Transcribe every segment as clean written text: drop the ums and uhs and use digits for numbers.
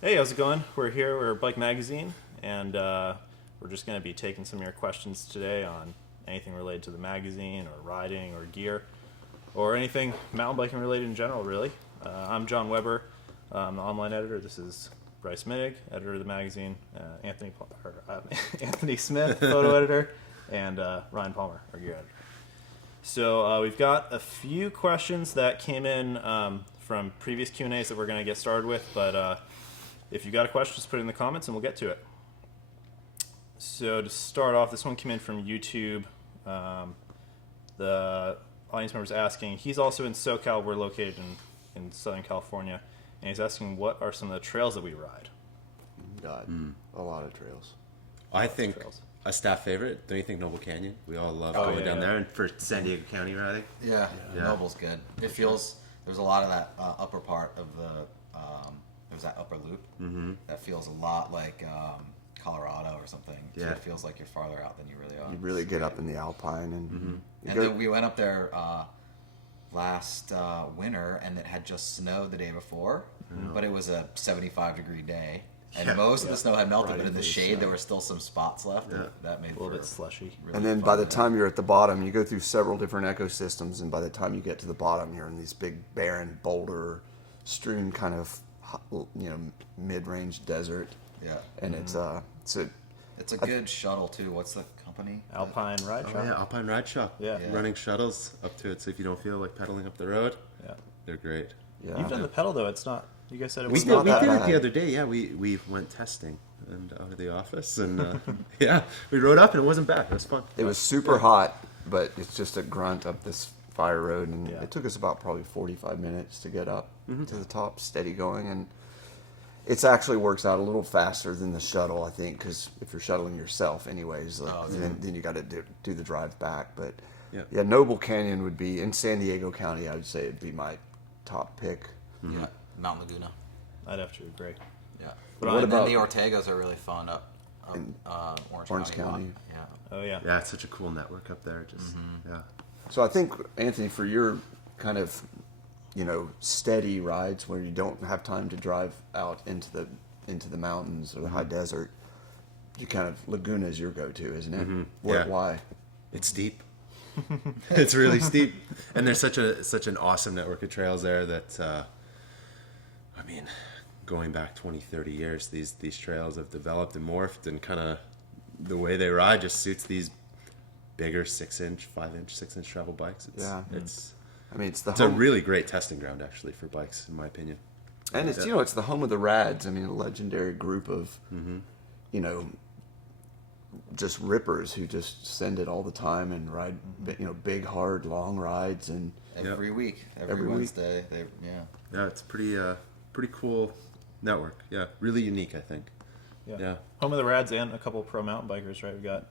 Hey, how's it going? We're Bike Magazine, and we're just going to be taking some of your questions today on anything related to the magazine, or riding, or gear, or anything mountain biking related in general, really. I'm John Weber, I'm the online editor. This is Bryce Minnig, editor of the magazine, Anthony Smith, photo editor, and Ryan Palmer, our gear editor. So we've got a few questions that came in from previous Q&As that we're going to get started with, but if you got a question, just put it in the comments and we'll get to it. So to start off, this one came in from YouTube. The audience member's asking, he's also in SoCal, we're located in Southern California, and he's asking what are some of the trails that we ride? God, a lot of trails. I think a staff favorite, don't you think Noble Canyon? We all love going down there and for San Diego County riding. Yeah, Noble's good. It feels, there's a lot of that upper part of the, there's that upper loop that feels a lot like Colorado or something. So it feels like you're farther out than you really are. You really get up in the Alpine. And then we went up there last winter, and it had just snowed the day before, but it was a 75-degree day. And most of the snow had melted, but in the shade there were still some spots left. That made it a little bit slushy. Really and then by the time you're at the bottom, you go through several different ecosystems, and by the time you get to the bottom, you're in these big, barren, boulder-strewn kind of, mid-range desert. Yeah. And it's a good shuttle too. What's the company? Alpine Ride Shop. Yeah, Alpine Ride Shop. Yeah. Running shuttles up to it, so if you don't feel like pedaling up the road, they're great. Yeah. You've done the pedal, though. It's not... You guys said it We was did, not we that did it bad. the other day. Yeah, we went testing and out of the office, and we rode up and it wasn't bad. It was fun. It was super hot, but it's just a grunt up this fire road, and Yeah. it took us about probably 45 minutes to get up to the top, steady going, and it actually works out a little faster than the shuttle, I think, because if you're shuttling yourself anyways, then you got to do the drive back. But yeah, Noble Canyon would be, in San Diego County, I would say it'd be my top pick. Yeah, Mount Laguna. I'd have to agree. Yeah. But What what about the Ortegas are really fun up in Orange County? Yeah. Oh, yeah. Yeah, it's such a cool network up there. Just So I think, Anthony, for your kind of, steady rides where you don't have time to drive out into the mountains or the high desert, you kind of, Laguna is your go-to, isn't it? Why? It's steep. It's really steep, and there's such an awesome network of trails there that going back 20, 30 years, these trails have developed and morphed, and kind of the way they ride just suits these bigger 6-inch, 5-inch, 6-inch travel bikes. It's a really great testing ground, actually, for bikes, in my opinion. And it's it's the home of the Rads. I mean, a legendary group of just rippers who just send it all the time and ride big, hard, long rides, and Every week, Every week. Wednesday. Yeah, it's pretty cool network. Yeah, really unique, I think. Yeah. Home of the Rads and a couple of pro mountain bikers, right? We've got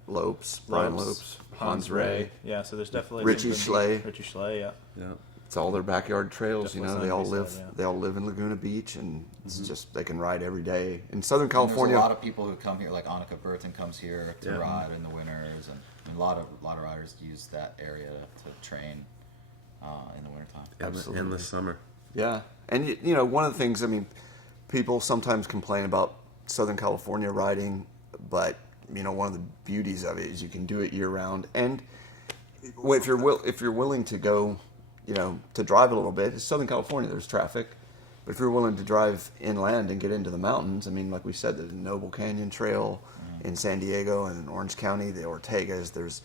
Brian Lopes, Hans Ray. Yeah, so there's definitely Richie some Schley. Richie Schley, yeah. Yeah. It's all their backyard trails. Definitely They all something live. said, yeah. They all live in Laguna Beach, and it's just they can ride every day in Southern And California. there's a lot of people who come here, like Annika Burton comes here to ride in the winters, and a lot of riders use that area to train in the wintertime. Absolutely. Endless summer. Yeah, and one of the things, people sometimes complain about Southern California riding, but one of the beauties of it is you can do it year round. And if you're willing to go, to drive a little bit, it's Southern California. There's traffic, but if you're willing to drive inland and get into the mountains, like we said, there's the Noble Canyon Trail in San Diego and in Orange County, the Ortegas. There's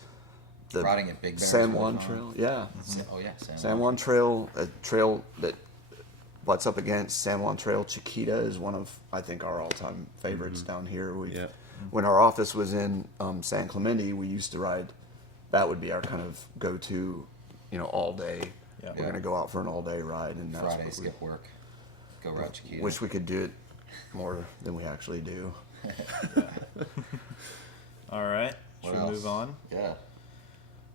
the Riding at Big Bear San is Juan really fun. Trail. Yeah. Oh yeah, San Juan Trail, a trail that butts up against San Juan Trail. Chiquita is one of, I think, our all-time favorites down here. When our office was in San Clemente, we used to ride. That would be our kind of go-to, all day. Yeah. We're going to go out for an all-day ride, and that's Friday, what skip work, go ride Chiquita. wish we could do it more than we actually do. All right, What should we else? move on? Yeah.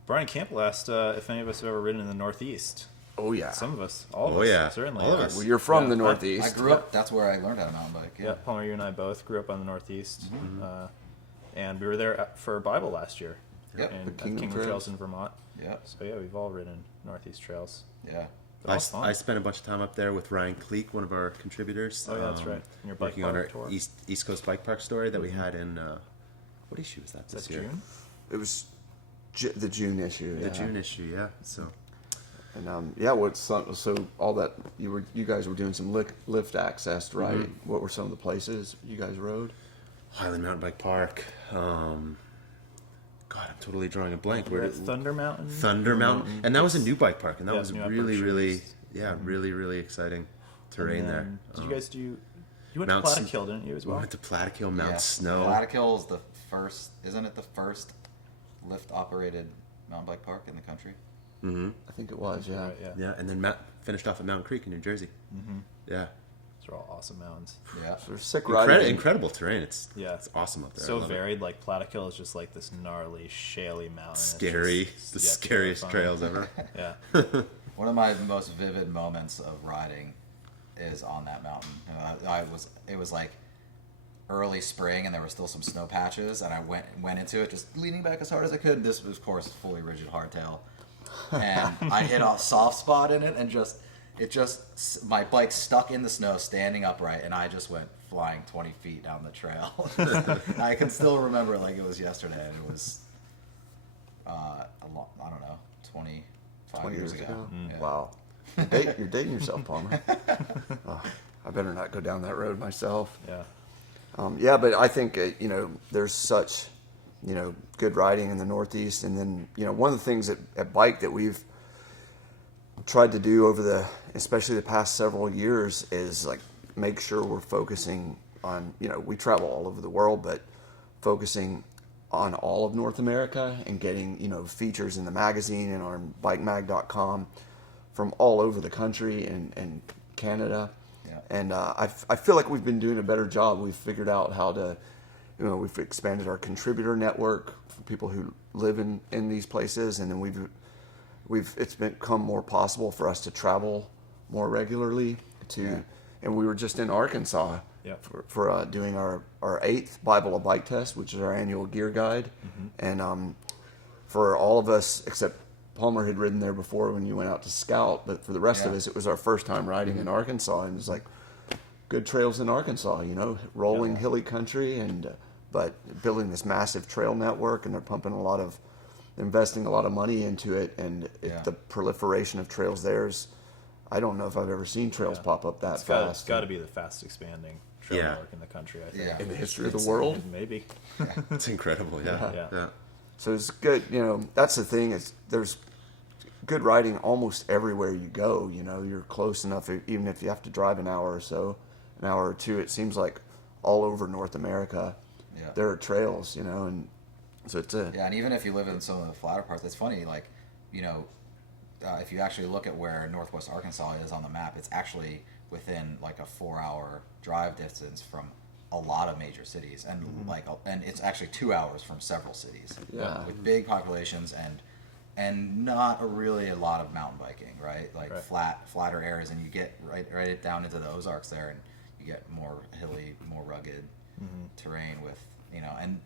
Brian Campbell asked if any of us have ever ridden in the Northeast. Oh yeah. Some of us. All of Oh, us. yeah. Certainly. All of us. Well, you're from Yeah. the Northeast. I grew up. That's where I learned how to mountain bike. Yeah, Palmer, you and I both grew up on the Northeast. And we were there for Bible last year. Yep. In The Kingdom Kingdom Trails. Trails in Vermont. Yep. So yeah, we've all ridden Northeast trails. Yeah. I spent a bunch of time up there with Ryan Cleek, one of our contributors. Oh, yeah, that's right. In your bike working on our park tour. East Coast Bike Park story that we had in what issue was that Is this that year? June? It was the June issue. The June issue, yeah. So And so all that you guys were doing some lift access riding. Mm-hmm. What were some of the places you guys rode? Highland Mountain Bike Park. God, I'm totally drawing a blank. We're at Thunder Mountain. Thunder Mountain, and that was a new bike park, and that Yeah, was new really, Upper really, Shoes. really exciting terrain And there. then, did you guys do? You went Mount to S- Plattekill, didn't you, as We well? went to Plattekill, Mount Yeah. Snow. Plattekill is the first, isn't it the first lift-operated mountain bike park in the country? I think it was. Yeah. Right, yeah. Yeah, and then finished off at Mountain Creek in New Jersey. Yeah, Those are all awesome mountains. Yeah. So sick riding. incredible terrain. It's awesome up there. I So love it. varied. Like Plattekill is just like this gnarly, shaly mountain. It's Scary, just- the yeah, scariest terrifying. trails ever. Yeah. One of my most vivid moments of riding is on that mountain. It was like early spring, and there were still some snow patches, and I went into it just leaning back as hard as I could. This was, of course, fully rigid hardtail, and I hit a soft spot in it, and my bike stuck in the snow, standing upright, and I just went flying 20 feet down the trail. I can still remember it like it was yesterday, and it was I don't know, 25 years ago. Yeah. Wow. You're dating yourself, Palmer. I better not go down that road myself. Yeah. But I think there's such good riding in the Northeast, and then one of the things at Bike that we've tried to do especially the past several years is like make sure we're focusing on we travel all over the world, but focusing on all of North America and getting features in the magazine and on bikemag.com from all over the country and Canada. Yeah. And I feel like we've been doing a better job. We've figured out how to, we've expanded our contributor network for people who live in these places, and then it's become more possible for us to travel more regularly. And we were just in Arkansas for doing our 8th Bible of Bike Test, which is our annual gear guide. And for all of us, except Palmer had ridden there before when you went out to scout, but for the rest of us, it was our first time riding in Arkansas, and it was like good trails in Arkansas, rolling hilly country, and but building this massive trail network, and they're investing a lot of money into it, and the proliferation of trails there's, I don't know if I've ever seen trails pop up that fast. It's got to be the fastest expanding trail Yeah. network in the country, I think. Yeah. in the history of the world. Maybe. It's incredible. Yeah. Yeah. So it's good, that's the thing, is there's good riding almost everywhere you go. You're close enough, even if you have to drive an hour or two, it seems like all over North America there are trails, and so it's and even if you live in some of the flatter parts, it's funny, like, if you actually look at where Northwest Arkansas is on the map, it's actually within like a 4-hour drive distance from a lot of major cities, and and it's actually 2 hours from several cities with big populations and not really a lot of mountain biking, right? Like flatter areas, and you get right down into the Ozarks there, and you get more hilly, more rugged terrain with and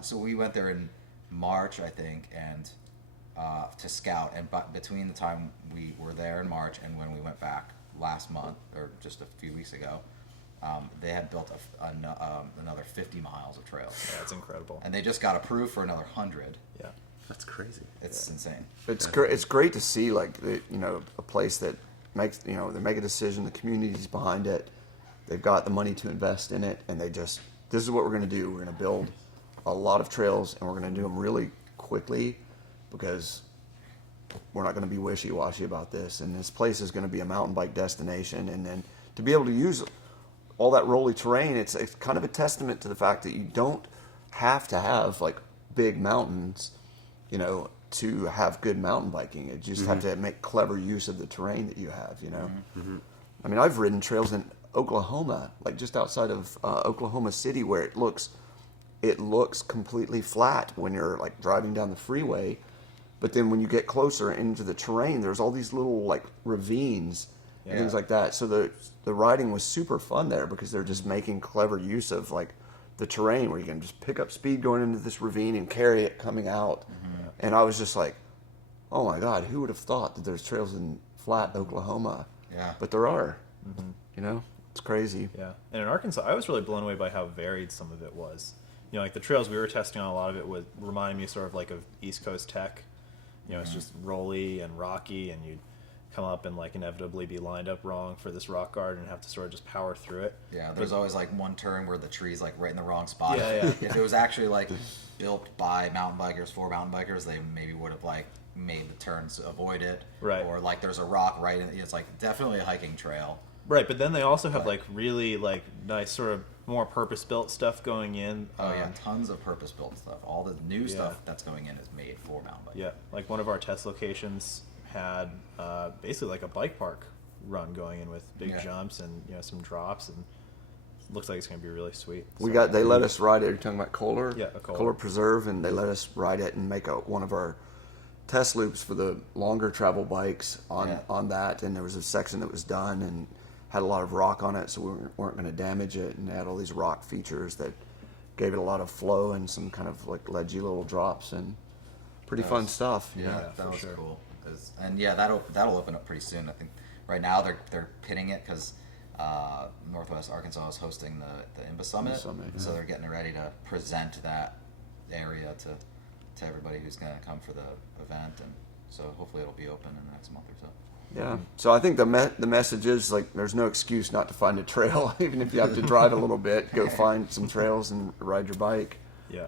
so we went there in March, I think, and to scout, and between the time we were there in March and when we went back last month or just a few weeks ago, they had built another 50 miles of trails. Yeah, it's incredible. And they just got approved for another 100. Yeah. That's crazy. It's insane. It's great. It's great to see a place that makes they make a decision. The community's behind it. They've got the money to invest in it, and this is what we're going to do. We're going to build a lot of trails, and we're going to do them really quickly because we're not going to be wishy-washy about this. And this place is going to be a mountain bike destination, and then to be able to use all that rolly terrain, it's kind of a testament to the fact that you don't have to have like big mountains, to have good mountain biking. You just have to make clever use of the terrain that you have, I mean, I've ridden trails in Oklahoma, like just outside of Oklahoma City, where it looks completely flat when you're like driving down the freeway, but then when you get closer into the terrain, there's all these little like ravines and things like that. So the riding was super fun there because they're just making clever use of like the terrain, where you can just pick up speed going into this ravine and carry it coming out. And I was just like, oh my God, who would have thought that there's trails in flat Oklahoma. Yeah. But there are. You know, it's crazy. Yeah, and in Arkansas, I was really blown away by how varied some of it was. You know, like the trails we were testing on, a lot of it would remind me sort of like of East Coast Tech. You know, it's just rolly and rocky, and you'd come up and like inevitably be lined up wrong for this rock garden and have to sort of just power through it. Yeah, there's always like one turn where the tree's like right in the wrong spot. Yeah. If it was actually like built by mountain bikers for mountain bikers, they maybe would have like made the turns to avoid it. Right. Or like there's a rock right in it's like definitely a hiking trail. Right, but then they also have like really like nice sort of more purpose-built stuff going in. Oh yeah, tons of purpose-built stuff. All the new stuff that's going in is made for mountain bikers. Yeah, like one of our test locations had basically like a bike park run going in with big jumps and some drops, and it looks like it's going to be really sweet. They let us ride it. You're talking about Kohler? Yeah, a Kohler. Kohler Preserve, and they let us ride it and make one of our test loops for the longer travel bikes on that. And there was a section that was done and had a lot of rock on it, so we weren't going to damage it, and they had all these rock features that gave it a lot of flow and some kind of like ledgy little drops and pretty fun stuff. Yeah, that was sure. cool. And yeah, that'll open up pretty soon. I think right now they're pitting it because Northwest Arkansas is hosting the IMBA Summit, so they're getting ready to present that area to everybody who's going to come for the event, and so hopefully it'll be open in the next month or so. Yeah. So I think the message is like there's no excuse not to find a trail, even if you have to drive a little bit. Go find some trails and ride your bike. Yeah,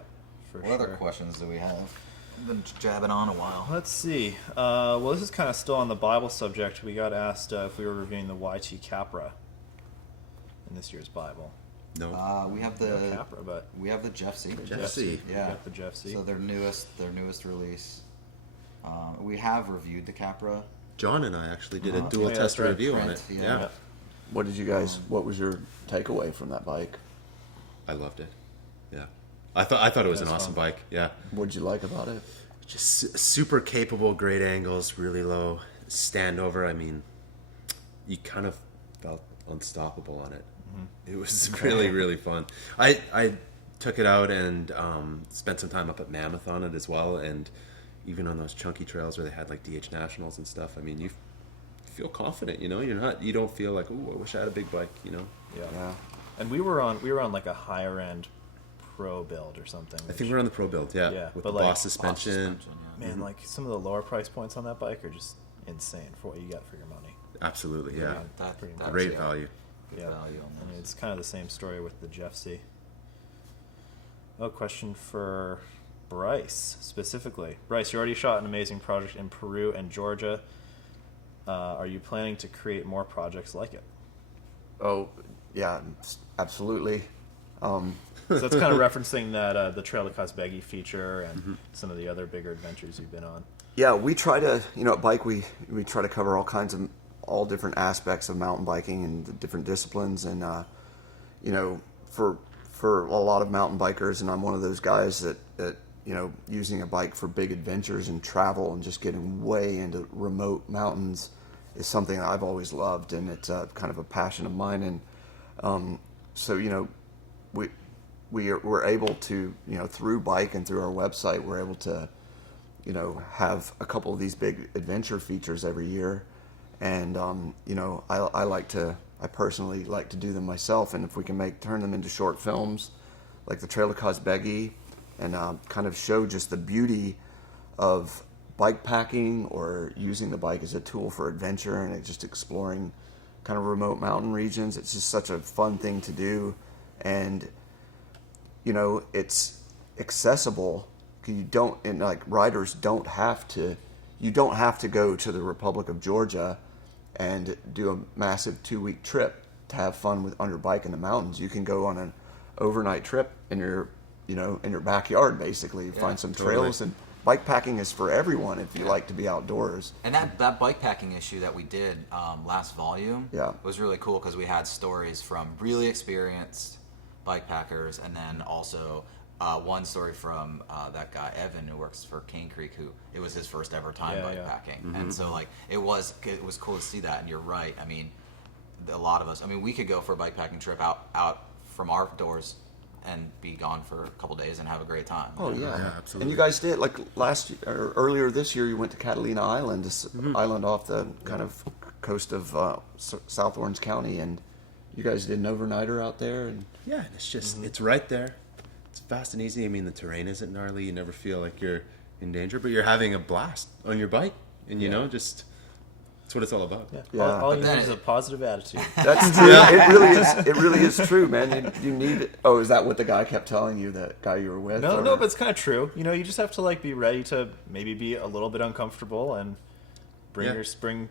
for What sure. other questions do we have? We've been jabbing on a while. Let's see. Well, this is kind of still on the Bible subject. We got asked if we were reviewing the YT Capra in this year's Bible. No. We have No the Capra, but Jeff C. We Yeah. got the Jeff C. So their newest release. We have reviewed the Capra. John and I actually did a Yeah, dual that's test right. review on Print, it. yeah. Yeah. What did you guys? What was your takeaway from that bike? I loved it. Yeah. I thought it was an That's awesome fun. bike. Yeah. What did you like about it? Just super capable, great angles, really low standover. I mean, you kind of felt unstoppable on it. It was really, really fun. I took it out and spent some time up at Mammoth on it as well, and even on those chunky trails where they had like DH Nationals and stuff. I mean, you feel confident, you don't feel like, oh, I wish I had a big bike, Yeah. And we were on like a higher end pro build or something. I think we're on the pro build, yeah, with but the like, Boss suspension. Man, like some of the lower price points on that bike are just insane for what you get for your money. Absolutely, yeah. That's Great value. Yeah, value on I mean, those. it's kind of the same story with the Jeff C. Oh, question for Bryce specifically. Bryce, you already shot an amazing project in Peru and Georgia. Are you planning to create more projects like it? Oh, yeah, absolutely. So that's kind of referencing that the Trail to Kazbegi feature and some of the other bigger adventures you've been on. Yeah, we try to, at Bike, we try to cover all different aspects of mountain biking and the different disciplines. And, for a lot of mountain bikers, and I'm one of those guys that using a bike for big adventures and travel and just getting way into remote mountains is something that I've always loved, and it's kind of a passion of mine. And so, we're able to, through Bike and through our website, we're able to, have a couple of these big adventure features every year. And, I personally like to do them myself. And if we can turn them into short films, like the Trail to Kazbegi, and kind of show just the beauty of bike packing or using the bike as a tool for adventure and just exploring kind of remote mountain regions. It's just such a fun thing to do. And, it's accessible. Riders don't have to, you don't have to go to the Republic of Georgia and do a massive 2-week trip to have fun on your bike in the mountains. You can go on an overnight trip in your backyard, basically. Find some trails, and bike packing is for everyone if you like to be outdoors. And that bike packing issue that we did last volume was really cool because we had stories from really experienced bike packers, and then also one story from that guy Evan who works for Cane Creek, who it was his first ever time bike packing, and so like it was cool to see that. And you're right. I mean, a lot of us. I mean, we could go for a bike packing trip out from our doors and be gone for a couple days and have a great time. Oh yeah. Absolutely. And you guys did like earlier this year. You went to Catalina Island, this island off the kind of coast of South Orange County, and you guys did an overnighter out there. And Yeah, and it's just it's right there. It's fast and easy. I mean, the terrain isn't gnarly. You never feel like you're in danger, but you're having a blast on your bike, and you know, just that's what it's all about. Yeah. All you need is a positive attitude. that's true. It really is true, man. You need. Oh, is that what the guy kept telling you? That guy you were with? No, but it's kind of true. You know, you just have to like be ready to maybe be a little bit uncomfortable and bring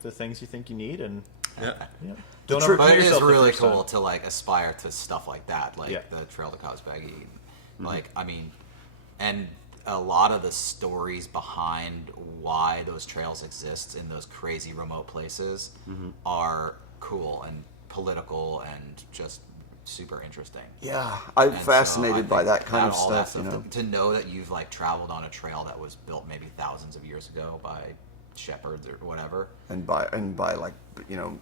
the things you think you need, and don't overcommit But it is yourself the really first cool time. to like aspire to stuff like that, like the Trail to Cosbaggy. Like, I mean, and a lot of the stories behind why those trails exist in those crazy remote places are cool and political and just super interesting. Yeah, I'm And fascinated so I by think that kind of all stuff. that You know, to know that you've like traveled on a trail that was built maybe thousands of years ago by shepherds or whatever. and by like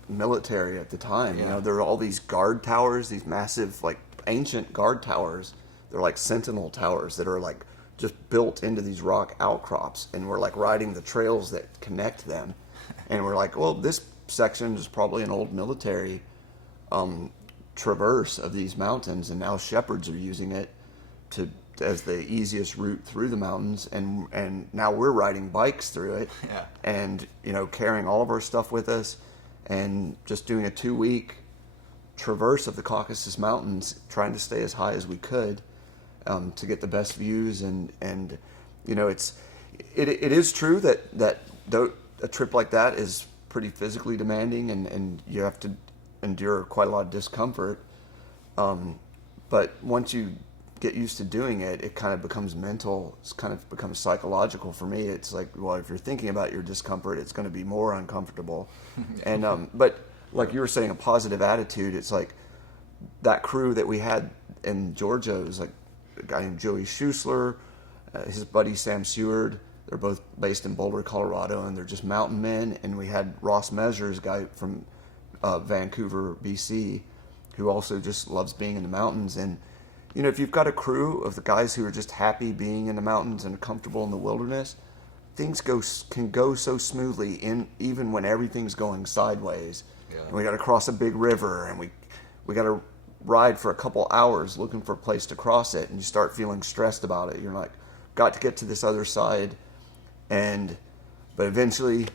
military at the time. You Yeah. know, there are all these guard towers, these massive like ancient guard towers. They're like sentinel towers that are like just built into these rock outcrops, and we're like riding the trails that connect them, and we're like, well, this section is probably an old military traverse of these mountains, and now shepherds are using it as the easiest route through the mountains, and now we're riding bikes through it, and carrying all of our stuff with us, and just doing a 2-week traverse of the Caucasus Mountains, trying to stay as high as we could to get the best views, and it is true that a trip like that is pretty physically demanding, and you have to endure quite a lot of discomfort. But once you get used to doing it, it kind of becomes mental. It's kind of becomes psychological for me. It's like, well, if you're thinking about your discomfort, it's going to be more uncomfortable. And but like you were saying, a positive attitude. It's like that crew that we had in Georgia. It was like a guy named Joey Schuessler, his buddy Sam Seward. They're both based in Boulder, Colorado, and they're just mountain men. And we had Ross Measures, a guy from Vancouver, BC, who also just loves being in the mountains. And if you've got a crew of the guys who are just happy being in the mountains and comfortable in the wilderness, things can go so smoothly even when everything's going sideways. Yeah. And we got to cross a big river, and we got to ride for a couple hours looking for a place to cross it, and you start feeling stressed about it. You're like, got to get to this other side, but eventually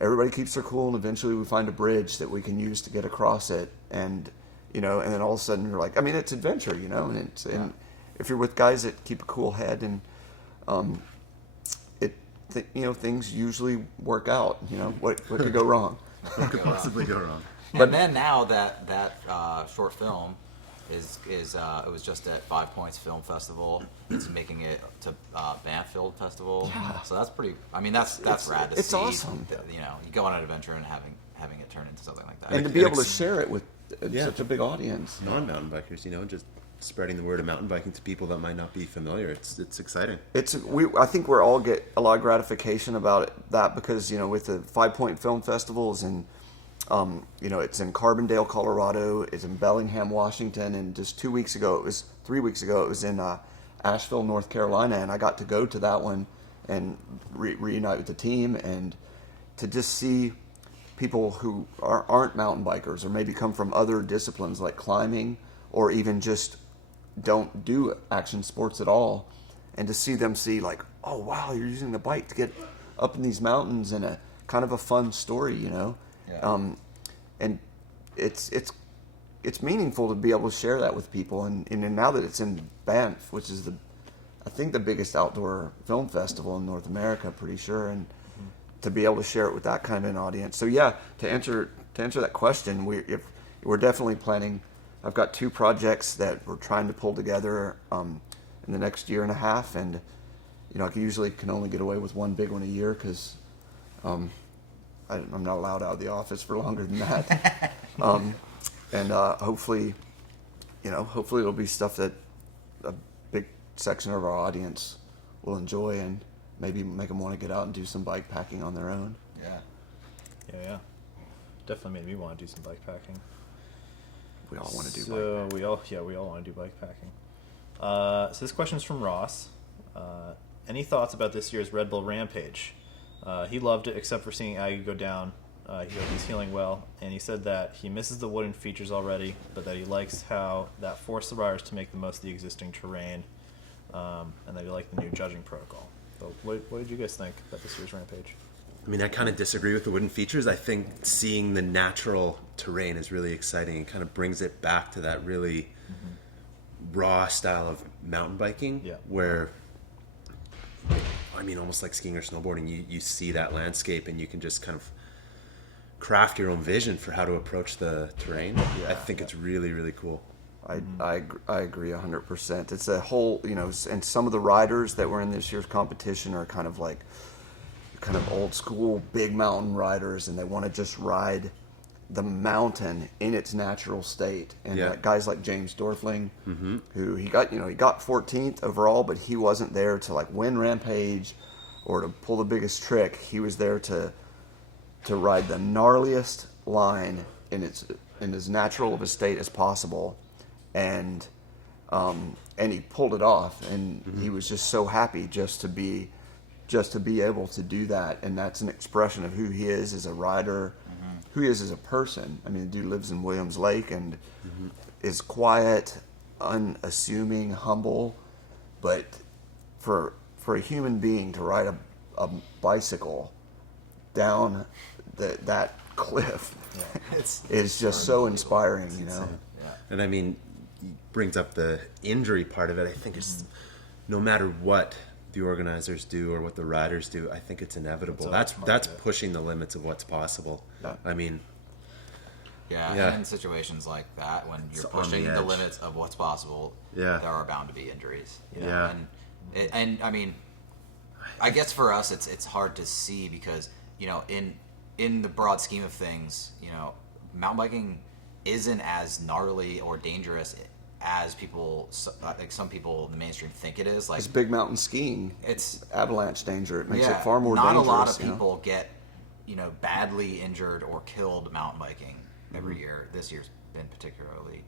everybody keeps their cool, and eventually we find a bridge that we can use to get across it, and then all of a sudden you're like, I mean, it's adventure, and if you're with guys that keep a cool head, and things usually work out. What could go wrong? What could possibly go wrong? And then now that short film is it was just at 5 Points Film Festival. It's making it to Banff Film Festival. Yeah. So that's pretty. I mean, that's rad to see. It's awesome. You go on an adventure and having it turn into something like that, and to be able to share it with such a big audience. Non-mountain bikers, just spreading the word of mountain biking to people that might not be familiar. It's exciting. I think we all get a lot of gratification about that because with the 5 Point Film Festivals and it's in Carbondale, Colorado. It's in Bellingham, Washington, and just 3 weeks ago it was in Asheville, North Carolina, and I got to go to that one and reunite with the team and to just see people who aren't mountain bikers or maybe come from other disciplines like climbing or even just don't do action sports at all, and to see them see like, oh wow, you're using the bike to get up in these mountains, and a kind of a fun story, Yeah. And it's meaningful to be able to share that with people, and now that it's in Banff, which is I think the biggest outdoor film festival in North America, pretty sure, and to be able to share it with that kind of an audience. So yeah, to answer that question, we're definitely planning. I've got 2 projects that we're trying to pull together in the next year and a half, and I usually can only get away with one big one a year because I'm not allowed out of the office for longer than that. And hopefully it'll be stuff that a big section of our audience will enjoy and maybe make them want to get out and do some bike packing on their own. Yeah. Definitely made me want to do some bike packing. We all want to do bike packing. We all want to do bike packing. So this question's from Ross. Any thoughts about this year's Red Bull Rampage? He loved it, except for seeing Aggie go down. He hope he's healing well, and he said that he misses the wooden features already, but that he likes how that forced the riders to make the most of the existing terrain, and that he liked the new judging protocol. So what did you guys think about this year's Rampage? I mean, I kind of disagree with the wooden features. I think seeing the natural terrain is really exciting and kind of brings it back to that really raw style of mountain biking, where, I mean, almost like skiing or snowboarding, you see that landscape and you can just kind of craft your own vision for how to approach the terrain. I think it's really, really cool. I agree 100%. It's a whole, and some of the riders that were in this year's competition are kind of old school big mountain riders, and they want to just ride the mountain in its natural state. And guys like James Dorfling, who he got 14th overall, but he wasn't there to like win Rampage or to pull the biggest trick. He was there to ride the gnarliest line in as natural of a state as possible, and he pulled it off, and he was just so happy just to be able to do that. And that's an expression of who he is as a rider, who he is as a person. I mean, the dude lives in Williams Lake and is quiet, unassuming, humble, but for a human being to ride a bicycle down that cliff is just so inspiring, And I mean, brings up the injury part of it. I think it's no matter what the organizers do or what the riders do, I think it's inevitable. That's pushing the limits of what's possible. I mean, and in situations like that, when you're pushing the limits of what's possible, there are bound to be injuries. And I mean, I guess for us, it's hard to see because in the broad scheme of things, mountain biking isn't as gnarly or dangerous as some people in the mainstream think it is. Like, it's big mountain skiing. It's avalanche danger. It makes it far more dangerous. Not a lot of people get badly injured or killed mountain biking every year. This year's been particularly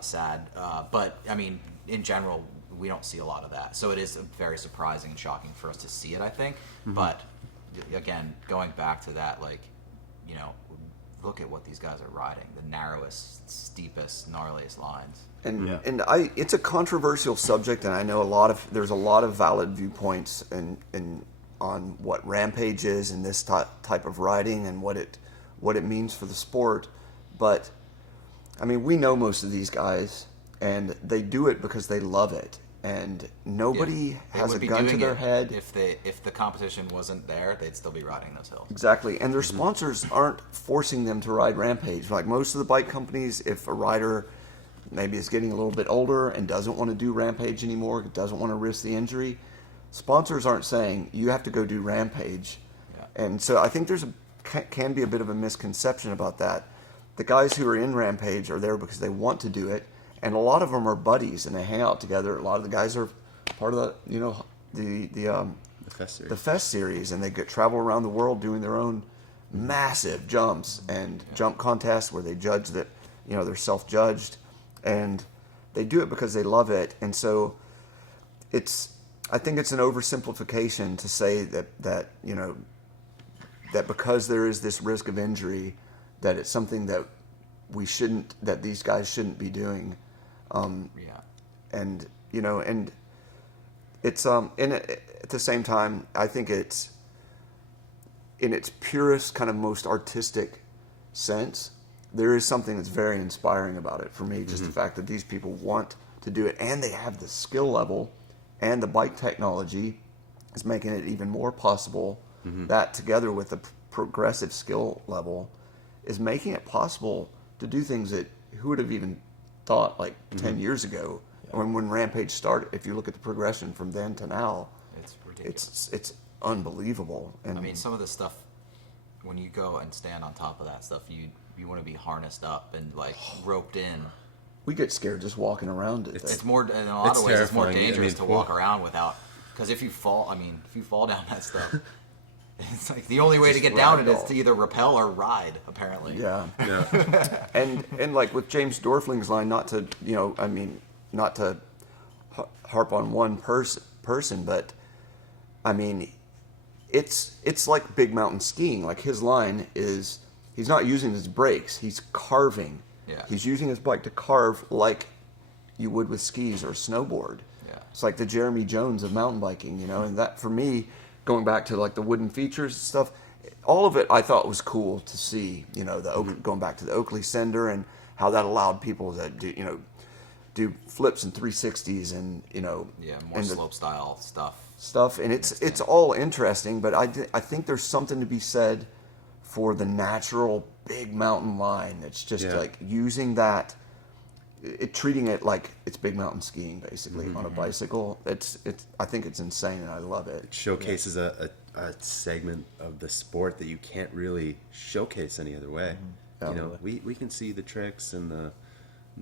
sad. But I mean, in general, we don't see a lot of that. So it is very surprising and shocking for us to see it, I think. But again, going back to that, look at what these guys are riding, the narrowest, steepest, gnarliest lines. And it's a controversial subject, and I know there's a lot of valid viewpoints on what Rampage is and this type of riding and what it means for the sport. But I mean, we know most of these guys, and they do it because they love it. And nobody has a gun to their head. If the competition wasn't there, they'd still be riding those hills. Exactly. And their sponsors aren't forcing them to ride Rampage. Like most of the bike companies, if a rider maybe is getting a little bit older and doesn't want to do Rampage anymore, doesn't want to risk the injury, sponsors aren't saying, you have to go do Rampage. And so I think can be a bit of a misconception about that. The guys who are in Rampage are there because they want to do it. And a lot of them are buddies, and they hang out together. A lot of the guys are part of the Fest series, and they travel around the world doing their own massive jumps and jump contests where they judge that, they're self-judged, and they do it because they love it. And so I think it's an oversimplification to say that because there is this risk of injury, that it's something that these guys shouldn't be doing. And it's at the same time, I think it's in its purest kind of most artistic sense, there is something that's very inspiring about it for me. Just the fact that these people want to do it, and they have the skill level, and the bike technology is making it even more possible. That together with the progressive skill level is making it possible to do things that who would have even thought 10 years ago. When Rampage started, if you look at the progression from then to now, it's ridiculous. It's unbelievable. And I mean, some of the stuff, when you go and stand on top of that stuff, you want to be harnessed up and roped in. We get scared just walking around it. It's more, in a lot of ways, it's more dangerous to walk around without, because if you fall down that stuff, it's like the only way to get down it is to either rappel or ride, apparently. Yeah. And like with James Dorfling's line, not to harp on one person, but I mean, it's like big mountain skiing. Like his line is, he's not using his brakes, he's carving. Yeah. He's using his bike to carve like you would with skis or snowboard. Yeah. It's like the Jeremy Jones of mountain biking, you know. And that, for me, going back to like the wooden features and stuff, all of it I thought was cool to see. You know, going back to the Oakley Sender and how that allowed people to do flips and 360s and more slope style stuff. And it's all interesting, but I think there's something to be said for the natural big mountain line. It's just like using that, treating it like it's big mountain skiing basically on a bicycle. I think it's insane, and I love it. It showcases a segment of the sport that you can't really showcase any other way. We can see the tricks and the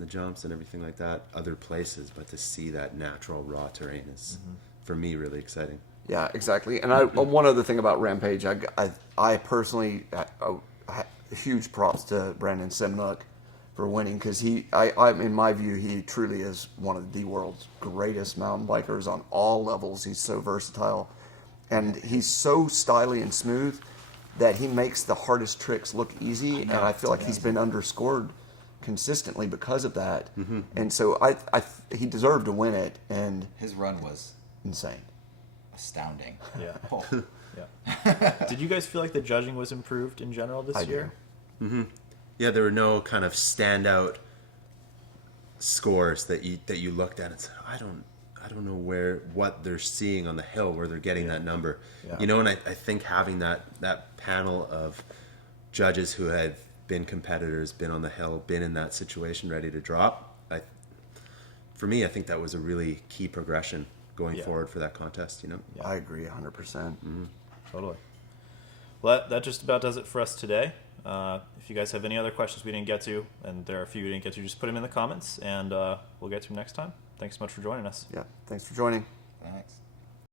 jumps and everything like that other places, but to see that natural raw terrain is for me really exciting. Yeah, exactly. And one other thing about Rampage, I personally, huge props to Brandon Semnuk for winning, because in my view, he truly is one of the world's greatest mountain bikers on all levels. He's so versatile, and he's so stylish and smooth that he makes the hardest tricks look easy. And I feel like he's been underscored consistently because of that. And so he deserved to win it, and his run was insane, astounding. Yeah. Yeah. Did you guys feel like the judging was improved in general this year? Yeah, there were no kind of standout scores that you looked at and said, I don't know what they're seeing on the hill where they're getting that number. Yeah. And I think having that panel of judges who had been competitors, been on the hill, been in that situation, ready to drop, for me, I think that was a really key progression going forward for that contest. Yeah. I agree 100%. Totally. Well, that just about does it for us today. If you guys have any other questions we didn't get to, and there are a few we didn't get to, just put them in the comments, and we'll get to them next time. Thanks so much for joining us. Yeah, thanks for joining. Thanks.